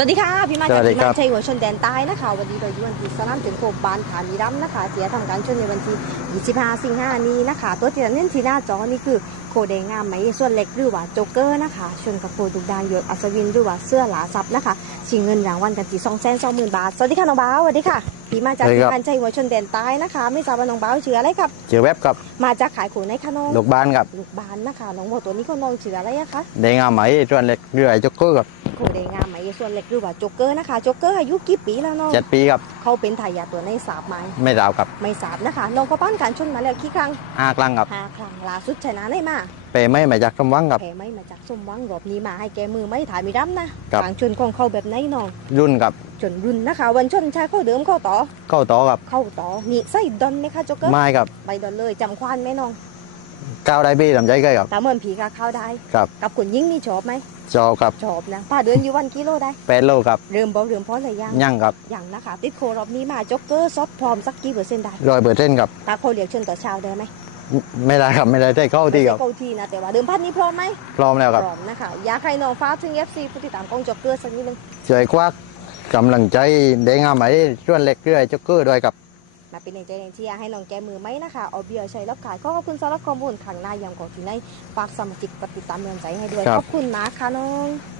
วัสดีค่ะพี่มาสจากวัสดีพี่ครัมาบชัยหัวชนแดนใต้นะคะ วันนี้เราอยู่วันที่สนามถึงโคบานฐานีรัมนะคะ เสียทำการชนในวันที่ 25 สิงหานี้นะคะ ตัวที่เราเน้นที่หน้าจอนี่คือโคแดงงามไหมส่วนเล็กหรือว่าโจ๊กเกอร์นะคะ ชนกับโคดุกดานหยดอัศวินหรือว่าเสื้อหลาซับนะคะชิงเงินรางวัลกันที่2 2 0 0 0 0บาท สวัสดีค่ะน้องบ้าวสวัสดีค่ะพี่มาจากสวัสดีพี่ครับมาชัยหัวชนแดนใต้นะคะ ไม่ทราบว่าน้องบ้าวชื่ออะไรครับเจอเว็บกับมาจากขายโขนในขนมลูกบ้านกับลูกบานนะคะน้องบอกตัวนี้เขาน้องชื่ออะไรอะคะแดงงามไหมส่วนเล็กเรือไอ้จ็อกเกอร์กับโคแดงงามไหม ส่วนเล็กหรือว่าโจ๊กเกอร์นะคะโจ๊กเกอร์อายุกี่ปีแล้วน้องเจ็ดปีกับ เขาเป็นทายาทตัวในสาบไหมไม่ราวกับ ไม่สาบนะคะน้องก็ป้านการชนมาแล้วกี่ครั้งห้ากลังกับห้าครั้งล่าสุดชนะได้มาเปไม่มาจากสมหวังกับแพ้ไม่มาจากสมหวังรอบนี้มาให้แกมือไม่ถ่ายมีดำนะครับการชนของเขาแบบไหนน้องรุ่นกับจนรุนนะคะ วันชนชายเข้าเดิมเข้าต่อ เข้าต่อกับเข้าต่อนี่ไส้ดอนไหมคะโจ๊กเกอร์ไม้กับไปดอนเลยจำควานไหมน้อง ก้าวได้พี่ทำใจใกล้กับ ตามเหมือนผีกาเข้าได้ ครับ กับคุณยิ่งนี่ชอบไหมจอกับชอบนะป้าเดินอยู่วันกิโลได้แปดโลกับเริ่มบอกเริ่มเพราะอะไรยังยั่งกับยังนะคะติดโครอบนี้มาโจ๊กเกอร์ซอฟพร้อมสักกี่เปอร์เซ็นต์ได้รอยเปิดเส้นกับตาเขาเรียกชนต่อเช้าได้ไหมไม่ได้ครับไม่ได้ได้เข้าที่กับเข้าทีนะแต่ว่าเดิมพันนี้พร้อมไหมพร้อมแล้วกับพร้อมนะคะอยากให้น้องฟ้าถึง FC ผู้ติดตามกองจ็อกเกอร์สักนิดนึงช่วยควักกำลังใจแดงงามไหมส่วนเล็กเรือไอ้จ็อกเกอร์ด้วยกับ มาเป็นแรงใจแรงเชียร์ให้น้องแกมือไหมนะคะเอาเบียร์ใช้รับขายก็ขอบคุณสำหรับข้อมูลขังหน้ายังก่อนที่ในฝากสมาชิกกดติดตามเมืองใจให้ด้วยครับขอบคุณมากค่ะน้องค